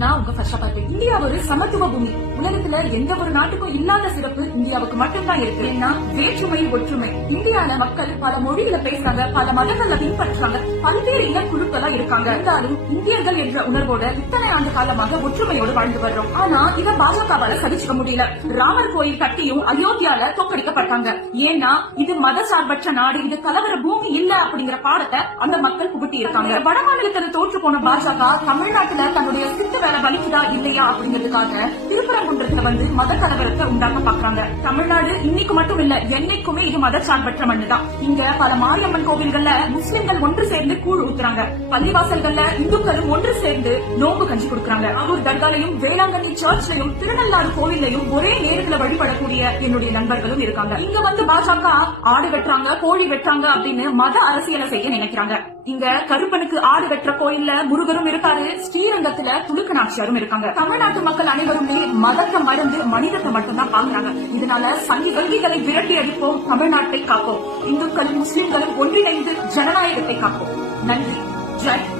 நான் உங்க ஃபர்ஸ்டா பார்ப்பேன். இந்தியா ஒரு சமத்துவ பூமி. உலகத்துல எந்த ஒரு நாட்டுக்கும் இல்லாத சிறப்பு இந்தியாவுக்கு மட்டும்தான் இருக்கு. ஏன்னா வேற்றுமை ஒற்றுமை. இந்தியால மக்கள் பல மொழியில பேசுறாங்க பல மதங்களை பின்பற்றுறாங்க பல்வேறு இனக்குழுக்களா இருக்காங்க. இருந்தாலும் இந்தியர்கள் என்ற உணர்வோட இத்தனை ஆண்டு காலமாக ஒற்றுமையோடு வாழ்ந்து வர்றோம். ஆனா இத பாஜகவால சகிச்சுக்க முடியல. ராமர் கோயில் கட்டியும் அயோத்தியால தோக்கடிக்கப்பட்டாங்க ஏன்னா இது மத சார்பற்ற நாடு இது கலவர பூமி இல்ல அப்படிங்கிற பாடத்தை அந்த மக்கள் புகுட்டி இருக்காங்க வடமாநிலத்துல தோற்று போன பாஜக தமிழ்நாட்டுல தன்னுடைய சித்து வேலை வலிக்குதா இல்லையா அப்படிங்கிறதுக்காக திருப்பரங்குன்றத்துல வந்து மத கலவரத்தை உண்டாக்க பாக்குறாங்க. தமிழ்நாடு இன்னைக்கு மட்டும் இல்ல என்னைக்குமே இது மத சார்பற்ற மண்ணுதான். இங்க பல மாரியம்மன் கோவில்கள்ல முஸ்லிம்கள் ஒன்று சேர்ந்து கூழ் ஊத்துறாங்க. பள்ளிவாசல்கள்ல இந்துக்களும் ஒன்று சேர்ந்து நோம்பு கஞ்சி கொடுக்கறாங்க. அவூர் தர்காலையும் வேளாங்கண்ணி சர்ச்லயும் திருநள்ளாறு கோவில்லையும் ஒரே நேரத்துல வழிபடக்கூடிய என்னுடைய நண்பர்களும் இருக்காங்க. இங்க வந்து பாஜக ஆடு வெட்டுறாங்க கோழி வெட்டுறாங்க அப்படின்னு மத அரசியலை செய்ய நினைக்கிறாங்க. இங்க கருப்பனுக்கு ஆடு வெட்டுற கோயில்ல முருகரும் இருக்காரு ஸ்ரீரங்கத்துல துலுக்கு நாச்சியாரும் இருக்காங்க. தமிழ்நாட்டு மக்கள் அனைவருமே மதத்தை மறந்து மனிதத்தை மட்டும்தான் பாக்குறாங்க இதனால சங்கி கல்விகளை விரட்டி அடிப்போம் தமிழ்நாட்டை காப்போம். இந்துக்களும் முஸ்லிம்களும் ஒன்றிணைந்து ஜனநாயகத்தை காப்போம். நன்றி. ஜெய்.